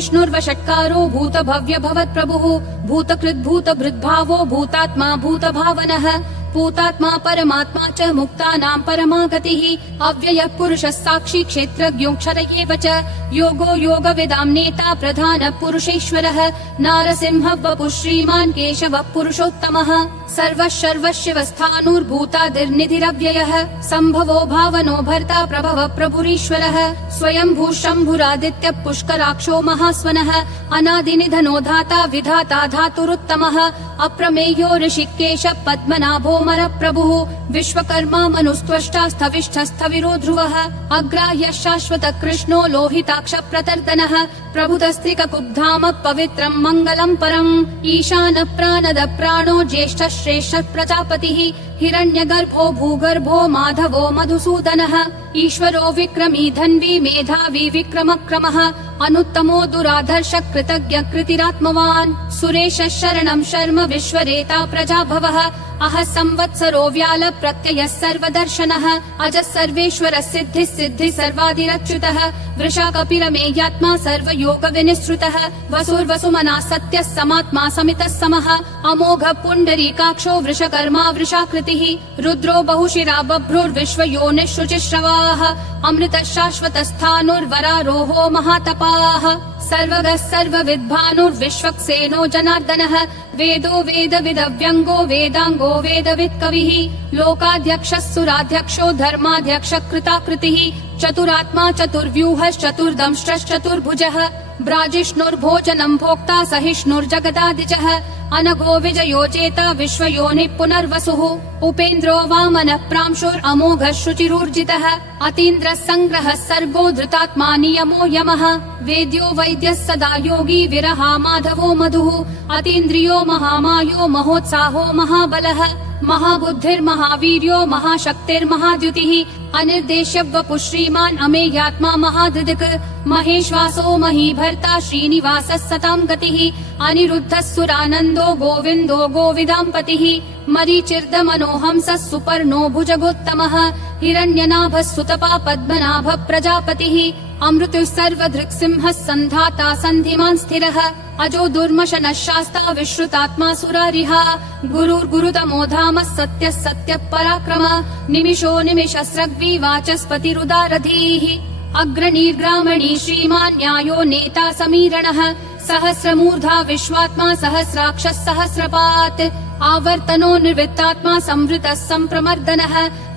विष्णुर्वषट्कारो भूत भव्य भवत् प्रभुः भूतकृद् भूत भृद्भावो भूतात्मा भूत भावनः भूतात्मा परमात्मा च मुक्तानां परमा गतिः अव्ययः पुरुषः साक्षी क्षेत्रज्ञोऽक्षर एव च योगो योगविदां नेता प्रधानः पुरुषेश्वरः नारसिंहः वपुः श्रीमान् केशवः पुरुषोत्तमः सर्वः सर्वशिवस्थाणुर्भूतादिर्निधिरव्ययः सम्भवो भावनो भर्ता प्रभवः प्रभुरीश्वरः स्वयंभू शम्भुरादित्यः पुष्कराक्षो महास्वनः अनादिनिधनो धाता विधाता धातुरुत्तमः अप्रमेयो ऋषिकेशः पद्मनाभो प्रभुः विश्वकर्मा मनुस्त्वष्टा स्थविष्ठस्थविरो ध्रुवः अग्राह्यः शाश्वतः कृष्णो लोहिताक्ष प्रतर्दनः प्रभुतस्त्रिककुब्धाम पवित्रं मङ्गलं परम् ईशानः प्राणदः प्राणो ज्येष्ठः श्रेष्ठः प्रजापतिः हिरण्यगर्भो भूगर्भो माधवो मधुसूदनः ईश्वरो विक्रमी धन्वी मेधावी विक्रमक्रमः अनुत्तमो दुराधर्ष कृतज्ञ कृतिरात्मवान् सुरेशः शरणं शर्म विश्वरेता प्रजाभवः अहः संवत्सरो व्याल प्रत्ययः सर्वदर्शनः अजः सर्वेश्वरः सिद्धिः सिद्धिः सर्वादिरच्युतः वृषा कपिरमेयात्मा सर्वयोग विनिश्रुतः वसुर्वसुमना सत्यः समात्मा समितः समः अमोघः पुण्डरीकाक्षो वृषकर्मा वृषाकृतिः रुद्रो बहुशिरा बभ्रुर्विश्वयोनिः शुचिश्रवाः अमृतः शाश्वतस्थाणुर्वरारोहो महातपाः सर्वगः सर्वविद्भानुर्विश्वक्सेनो जनार्दनः वेदो वेदविदव्यङ्गो वेदाङ्गो वेदवित्कविः लोकाध्यक्षः सुराध्यक्षो धर्माध्यक्षः कृताकृतिः चतुरात्मा चतुर्व्यूहश्चतुर्दंष्ट्रश्चतुर्भुजः ब्राजिष्णुर्भोजनं भोक्ता सहिष्णुर्जगदादिजः अनघो विजयो जेता विश्वयोनिः पुनर्वसुः उपेन्द्रो वामनः प्रांशुरमोघः शुचिरूर्जितः अतीन्द्रः सङ्ग्रहः सर्गो धृतात्मा नियमो यमः वेद्यो वैद्यः सदा योगी विरहा माधवो मधुः अतीन्द्रियो महामायो महोत्साहो महाबलः महाबुद्धिर्महावीर्यो महाशक्तिर्महाद्युतिः अनिर्देश्य वपुः श्रीमान् अमेयात्मा महाधृदिक् महेश्वासो महीभर्ता श्रीनिवासः सतां गतिः अनिरुद्धः सुरानन्दो गोविन्दो गोविदाम्पतिः मरीचिर्दमनोहंसः सुपर्णो भुजगोत्तमः हिरण्यनाभः सुतपा पद्मनाभः प्रजापतिः अमृतुः सर्वदृक्सिंहः सन्धाता सन्धिमान् स्थिरः अजो दुर्मशनः शास्ता विश्रुतात्मा सुरारिहा गुरुर्गुरुतमो धामः सत्यः सत्यः पराक्रमः निमिषो निमिषस्रग्वी वाचस्पतिरुदारधीः अग्रणीर्ग्रामणी श्रीमान् न्यायो नेता समीरणः सहस्रमूर्धा विश्वात्मा सहस्राक्षः सहस्रपात् आवर्तनो निर्वृत्तात्मा संवृतः सम्प्रमर्दनः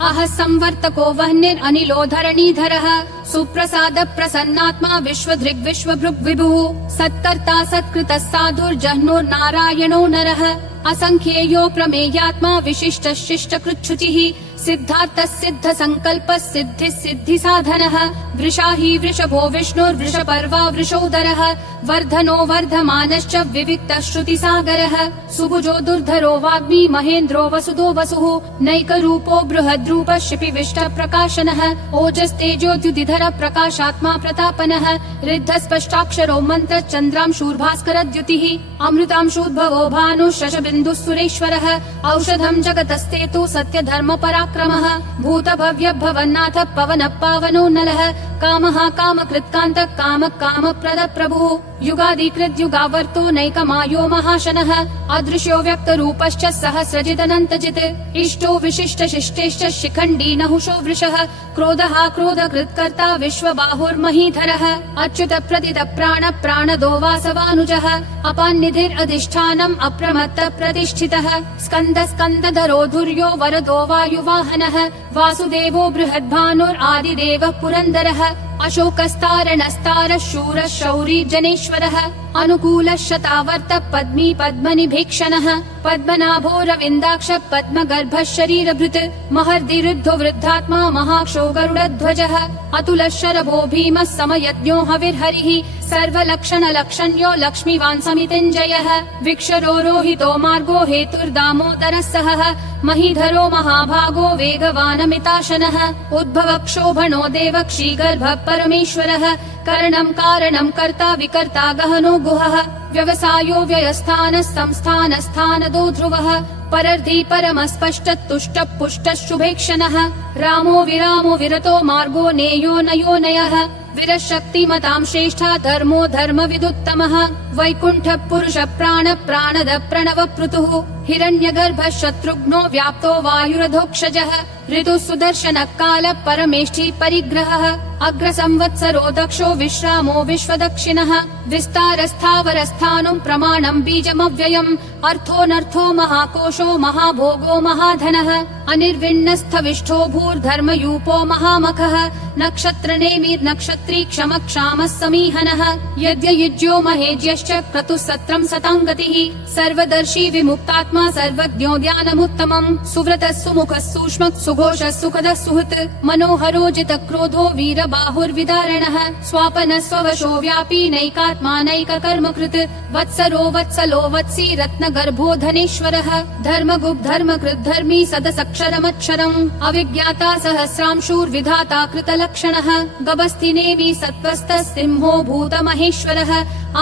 अहः संवर्तको वह्निरनिलो धरणीधरः सुप्रसाद प्रसन्नात्मा विश्वधृग् विश्वभृग् विभुः सत्कर्ता सत्कृतः साधुर्जह्नुर्नारायणो नरः असंख्येयो प्रमेयात्मा विशिष्टः शिष्टकृच्छुचिः सिद्धार्थः सिद्ध संकल्पः सिद्धिः सिद्धि साधनः वृषाही वृषभो विष्णुर्वृषपर्वा वृषोदरः वर्धनो वर्धमानश्च विविक्तः श्रुतिसागरः सुभुजो दुर्धरो वाग्मी महेन्द्रो वसुदो वसुः नैकरूपो बृहद्रूपः शिपिविष्टः प्रकाशनः ओजस्तेजोद्युतिधर प्रकाशात्मा प्रतापनः ऋद्धस्पष्टाक्षरो मन्त्र चन्द्रांशूर्भास्करद्युतिः अमृतांशूद्भवो भानुः शशबिन्दुः सुरेश्वरः औषधं जगतस्तेतु सत्यधर्म पराक्रमः भूतभव्य भवन्नाथ पवनः पावनो नलः कामः कामकृत्कान्तः कामः कामप्रद प्रभुः युगादिकृत् युगावर्तो नैकमायो महाशनः अदृश्यो व्यक्तरूपश्च सहस्रजिदनन्तजित् इष्टो विशिष्ट शिष्टेश्च शिखण्डी नहुषो वृषः क्रोधः क्रोधकृत्कर्ता विश्वबाहुर्महीधरः अच्युत प्रदित प्राण प्राणदो वासवानुजः अपान्निधिरधिष्ठानम् अप्रमत्त प्रतिष्ठितः स्कन्द स्कन्दधरो धुर्यो वरदो वायुवाहनः वासुदेवो बृहद्भानुरादिदेवः पुरन्दरः अशोकस्तारणस्तारः शूरः शौरी जनेश्वरः अनुकूलः शतावर्त पद्मी पद्मनिभीक्षणः पद्मनाभो रविन्दाक्ष पद्मगर्भः शरीरभृत् महर्दिरुद्धो वृद्धात्मा महाक्षो गरुडध्वजः अतुलः शरभो भीमः समयज्ञो हविर्हरिः सर्वलक्षणलक्षण्यो लक्ष्मीवान् समितिञ्जयः विक्षरो रोहितो मार्गो हेतुर्दामोदरः सहः महीधरो महाभागो वेगवानमिताशनः उद्भवः क्षोभणो देवः क्षीगर्भः परमेश्वरः करणं कारणं कर्ता विकर्ता गहनो गुहः व्यवसायो व्ययस्थानः संस्थानस्थानदो ध्रुवः परर्धि परमस्पष्ट तुष्ट पुष्ट शुभेक्षणः रामो विरामो विरतो मार्गो नेयो नयो नयः विरशक्तिमतां श्रेष्ठा धर्मो धर्मविदुत्तमः वैकुण्ठ पुरुष प्राण प्राणद प्रणव पृथुः हिरण्यगर्भ शत्रुघ्नो व्याप्तो वायुरधोक्षजः ऋतु सुदर्शन काल परमेष्ठी परिग्रहः अग्र संवत्सरो दक्षो विश्रामो विश्वदक्षिणः विस्तारस्थावरस्थानं प्रमाणं बीजमव्ययम् अर्थोऽनर्थो महाकोशो महाभोगो महाधनः अनिर्विण्णस्थविष्ठो भूर्धर्मयूपो महामखः नक्षत्रनेमिर्नक्षत्री क्षमक्षामः समीहनः यज्ञयुज्यो महेज्यश्च क्रतुसत्रं सताङ्गतिः सर्वदर्शी विमुक्तात्मा सर्वज्ञो ध्यानमुत्तमम् सुव्रतः सुमुखः सूक्ष्मः सुघोषः सुखदः सुहृत् मनोहरो जितक्रोधो वीरबाहुर्विदारणः स्वापनः स्ववशो व्यापी नैकात्मा नैककर्मकृत् वत्सरो वत्सलो वत्सी रत्नगर्भो धनेश्वरः धर्मगुप् धर्मकृत् धर्मी सदसक्षरमक्षरम् अविज्ञाता सहस्रांशूर्विधाता कृतलक्षणः गभस्तिनेमि सत्त्वस्तः सिंहो भूतमहेश्वरः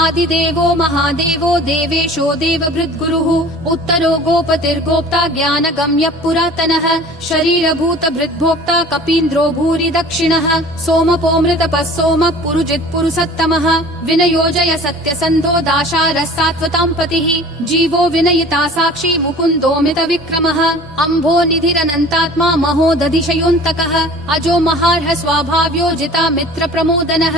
आदिदेवो महादेवो देवेशो देवभृद्गुरुः उत्तरो गोपतिर्गोप्ता ज्ञानगम्यः पुरातनः शरीरभूतभृद्भोक्ता कपीन्द्रो भूरि दक्षिणः सोमपोमृतपः सोमः पुरुजित् पुरुषोत्तमः विनयोजय सत्यसन्धो दाशारः सात्वतां पतिः जीवो विनयिता साक्षी मुकुन्दोमित विक्रमः अम्भो निधिरनन्तात्मा महोदधिशयोऽन्तकः अजो महार्ह स्वाभाव्यो जिता मित्र प्रमोदनः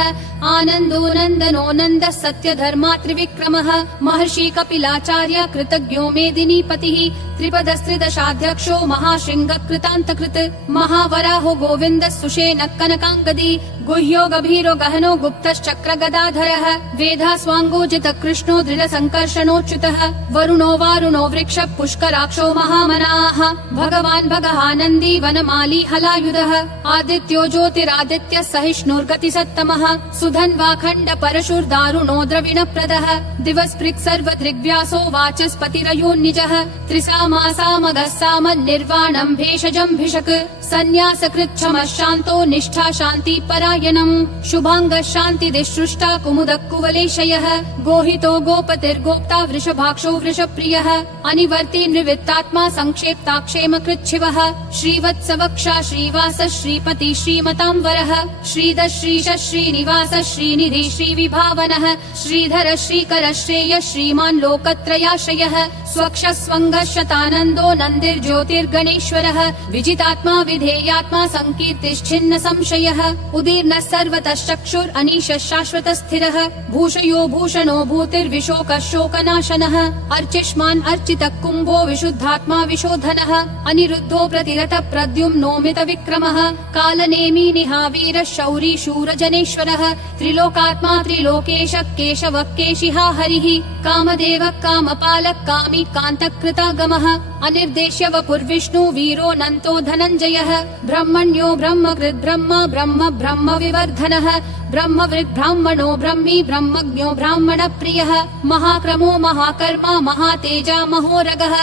आनन्दो नन्दनो नन्दः सत्यधर्मा त्रिविक्रमः महर्षि कपिलाचार्य कृतज्ञो मेदिनीपतिः त्रिपदस्त्रिदशाध्यक्षो महाशृङ्ग कृतान्तकृत् महावराहो गोविन्दः सुषेणः कनकाङ्गदी गुह्यो गभीरो गहनो गुप्तश्चक्र गदाधरः वेधास्वाङ्गोजित कृष्णो दृढसङ्कर्षणोच्युतः वरुणो वारुणो वृक्ष पुष्कराक्षो महामनाः भगवान् भगहानन्दी वनमाली हलायुधः आदित्यो ज्योतिरादित्यः सहिष्णुर्गतिसत्तमः सुधन्वाखण्ड परशुर्दारुणो द्रविणप्रदः दिवस्पृक् सर्वदृग्व्यासो वाचस्पतिरयोन्निजः त्रिसामासामगः सामन्निर्वाणम् भेषजम् भिषक् सन्न्यासकृच्छमः शान्तो निष्ठा शान्ति परायणम् शुभाङ्गः शान्तिदिसृष्टा कुमुदः कुवलेशयः गोहितो गोपतिर्गोप्ता वृषभाक्षो वृषप्रियः अनिवर्ति निवृत्तात्मा संक्षेप्ताक्षेम कृच्छिवः श्रीवत्सवक्षा श्रीवास श्रीपति श्रीमतां वरः श्रीधर श्रीश श्रीनिवास श्रीनिधि श्रीविभावनः श्रीधर श्रीकर श्रेय श्रीमान् लोकत्रयाश्रयः स्वक्ष स्वङ्गः शतानन्दो नन्दिर्ज्योतिर्गणेश्वरः विजितात्मा विधेयात्मा संकीर्तिश्छिन्न संशयः उदीर्णः सर्वतश्चक्षुर् अनीशः शाश्वत स्थिरः भूषयो भूषणो भूतिर्विशोकः शोकनाशनः अर्चिष्मान् अर्चितः कुम्भो विशुद्धात्मा विशोधनः अनिरुद्धो प्रतिरथ प्रद्युम्नोमित विक्रमः कालनेमी निहावीरः शौरी शूरजनेश्वरः त्रिलोकात्मा त्रिलोकेश केशवः केशिहा हरिः कामदेवः कामपालः कामी कान्तकृतागमः अनिर्देश्य वपुर्विष्णु वीरो नन्तो धनञ्जयः ब्रह्मण्यो ब्रह्मकृत् ब्रह्म ब्रह्म ब्रह्म विवर्धनः ब्रह्मवृद् ब्राह्मणो ब्रह्मी ब्रह्मज्ञो ब्राह्मण प्रियः महाक्रमो महाकर्मा महातेजा महोरगः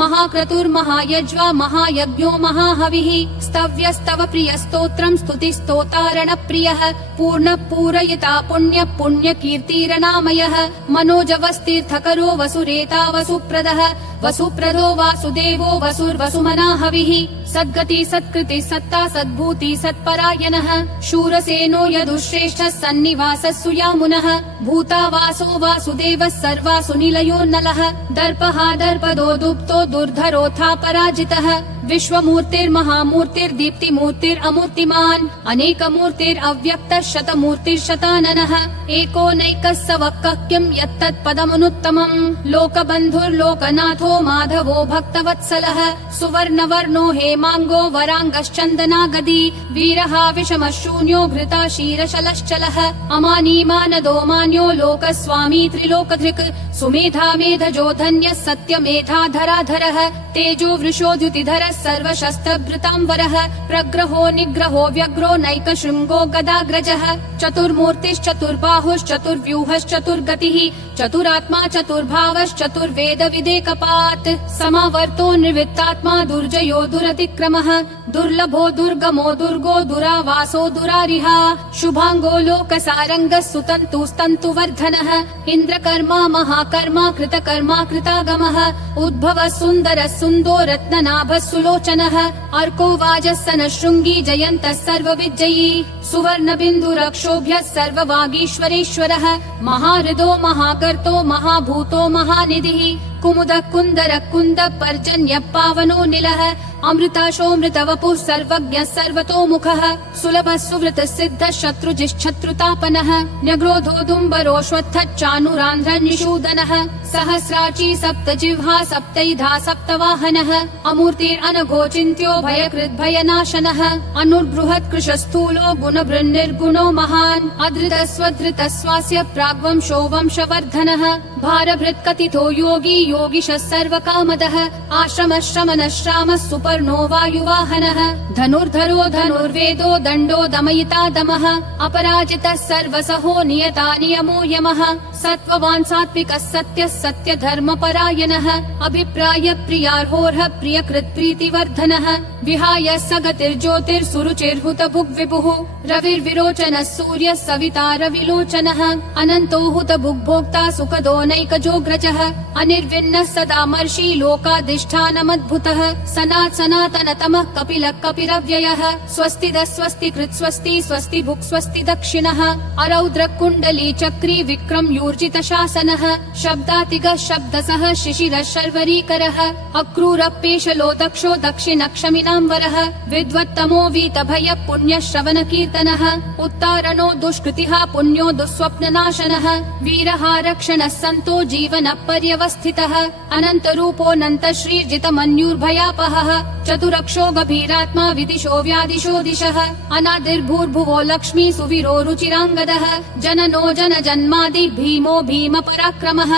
महाक्रतुर्महायज्वा महायज्ञो महाहविः स्तव्यस्तव प्रिय स्तोत्रम् स्तुतिस्तोतारण प्रियः पूर्ण पूरयिता पुण्य पुण्य कीर्तिरनामयः मनोजवस्तीर्थकरो वसुरेता वसुप्रदः वसुप्रदो वासुदेवो वसुर्वसुमनाहविः सद्गति सत्कृति सत्ता सद्भूति सत्परायणः शूरसेनो यदुश्रेष्ठः सन्निवासः सुयामुनः भूतावासो वासुदेवः सर्वासुनिलयोर्नलः दर्पः दर्पदो दुप्तो दुर्धरोऽथा पराजितः विश्वमूर्तिर्महामूर्तिर्दीप्तिमूर्तिरमूर्तिमान् अनेकमूर्तिरव्यक्तः शतमूर्तिर्शताननः एको नैकः स वक्कः किं यत्तत्पदमनुत्तमम् लोकबन्धुर्लोकनाथो माधवो भक्तवत्सलः सुवर्णवर्णो हेमाङ्गो वराङ्गश्चन्दनागदी वीरः विषमः शून्यो घृता क्षीरशलश्चलः अमानीमानदो मान्यो लोकस्वामी त्रिलोकधृक् सुमेधा मेधजो धन्यः सत्यमेधाधराधरः तेजो वृषोद्युतिधरः सर्वशस्त्रभृताम्बरः प्रग्रहो निग्रहो व्यग्रो नैकशृङ्गो गदाग्रजः चतुर्मूर्तिश्चतुर्बाहुश्चतुर्व्यूहश्चतुर्गतिः चतुरात्मा चतुर्भावश्चतुर्वेद विदेकपात् समावर्तो निवृत्तात्मा दुर्जयो दुरति विक्रमः दुर्लभो दुर्गमो दुर्गो दुरावासो दुरारिहा शुभांगो लोकसारंगः सुतन्तुस्तन्तुवर्धनः इन्द्रकर्मा महाकर्मा कृतकर्मा कृतागमः उद्भवः सुन्दरः सुन्दो रत्ननाभः सुलोचनः अर्को वाजस्सनः शृङ्गी जयन्तः सर्वविजयी सुवर्णबिन्दुरक्षोभ्यः सर्ववागीश्वरेश्वरः महाहृदो महाकर्तो महाभूतो महानिधिः कुमुदः कुन्दरः कुन्दः पर्जन्यः पावनो निलः अमृताशोऽमृतवपुः सर्वज्ञः सर्वतोमुखः सुलभः सुवृतः सिद्धः शत्रुजिश्शत्रुतापनः न्यग्रोधोदुम्बरोऽश्वत्थः चाणूरान्ध्रनिषूदनः सहस्राची सप्तजिह्वा सप्तैधा सप्तवाहनः अमूर्तिरनघोचिन्त्यो भयकृद्भयनाशनः अनुर्बृहत् कृशस्थूलो गुणभृन्निर्गुणो महान् अधृतः स्वधृतः स्वास्य प्राग्वंशो वंशवर्धनः भारभृत्कथितो योगी योगिशः सर्वकामदः आश्रमः श्रमणः श्रामः सुपर्णो वायुवाहनः धनुर्धरो धनुर्वेदो दण्डो दमयिता दमः अपराजितः सर्वसहो नियता नियमो यमः सत्त्ववान् सात्विकः सत्यः सत्यधर्मपरायणः अभिप्राय प्रियार्होर्ह प्रियकृत् प्रीतिवर्धनः विहाय सगतिर्ज्योतिर्सुरुचिर्हुत भुग्विभुः रविर्विरोचनः सूर्यः सविता रविलोचनः अनन्तो हुत भुग्भोक्ता सुखदो नैकजोग्रजः अनिर्विन्नः सदा मर्षि लोकाधिष्ठानमद्भुतः सनातनतमः कपिलः कपिरव्ययः स्वस्तिदः स्वस्तिकृत् स्वस्ति स्वस्ति भुक् स्वस्ति दक्षिणः अरौद्र कुण्डली चक्री विक्रम यूर्जित शासनः शब्दातिगः शब्दसः शिशिरः शर्वरीकरः अक्रूरपेशलो दक्षो दक्षिणक्षमिनाम्बरः विद्वत्तमो वीतभय पुण्य श्रवण कीर्तनः उत्तारणो दुष्कृतिः पुण्यो दुःस्वप्ननाशनः वीरः रक्षणः सन्तो जीवन पर्यवस्थितः अनन्तरूपोऽनन्त श्रीर्जितमन्युर्भयापहः चतुरक्षो गभीरात्मा विदिशो व्यादिशो दिशः अनादिर्भूर्भुवो लक्ष्मी सुवीरो रुचिराङ्गदः जननो जन जन्मादि भीमो भीम पराक्रमः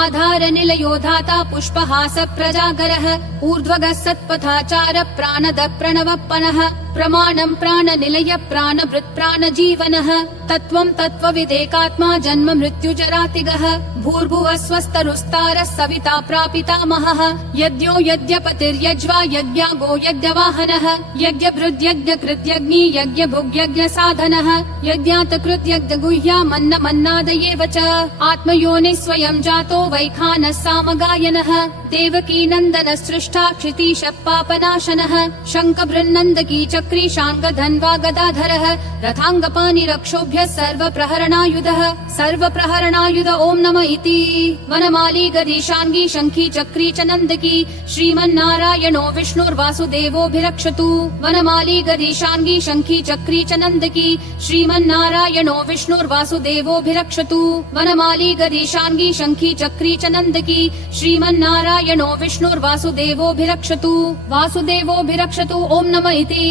आधार निलयो धाता पुष्पहास प्रजागरः ऊर्ध्वगः सत्पथाचार प्राणद प्रणवप्पनः प्रमाणं प्राणनिलय प्राणभृत् प्राणजीवनः तत्त्वं तत्त्वविदेकात्मा जन्म मृत्युजरातिगः भूर्भुवः स्वस्तरुस्तारः सविता प्रापितामहः यज्ञो यज्ञपतिर्यज्वा यज्ञागो यज्ञवाहनः यज्ञभृद्यज्ञकृत्यग्नि यज्ञभुग्यज्ञसाधनः यज्ञातकृत्यज्ञगुह्या मन्नादयेव च आत्मयोनिः स्वयं जातो वैखानः सामगायनः देवकी नन्दनः सृष्टा क्षितीशः पापनाशनः शङ्खबृन्नन्दकी चक्री शाङ्गधन्वा गदाधरः रथाङ्गपाणिरक्षोभ्यः सर्वप्रहरणायुध ॐ नमः इति वनमाली गदीशाङ्गी शङ्खी चक्री च नन्दकी श्रीमन्नारायणो विष्णुर्वासुदेवोऽभिरक्षतु वनमाली गदीशाङ्गी शङ्खी चक्री च नन्दकी श्रीमन्नारायणो विष्णुर्वासुदेवोऽभिरक्षतु वनमाली गदीशाङ्गी शङ्खी चक्री च नन्दकी श्रीमन्नारायणो विष्णुर्वासुदेवोऽभिरक्षतु वासुदेवोऽभिरक्षतु ॐ नमः इति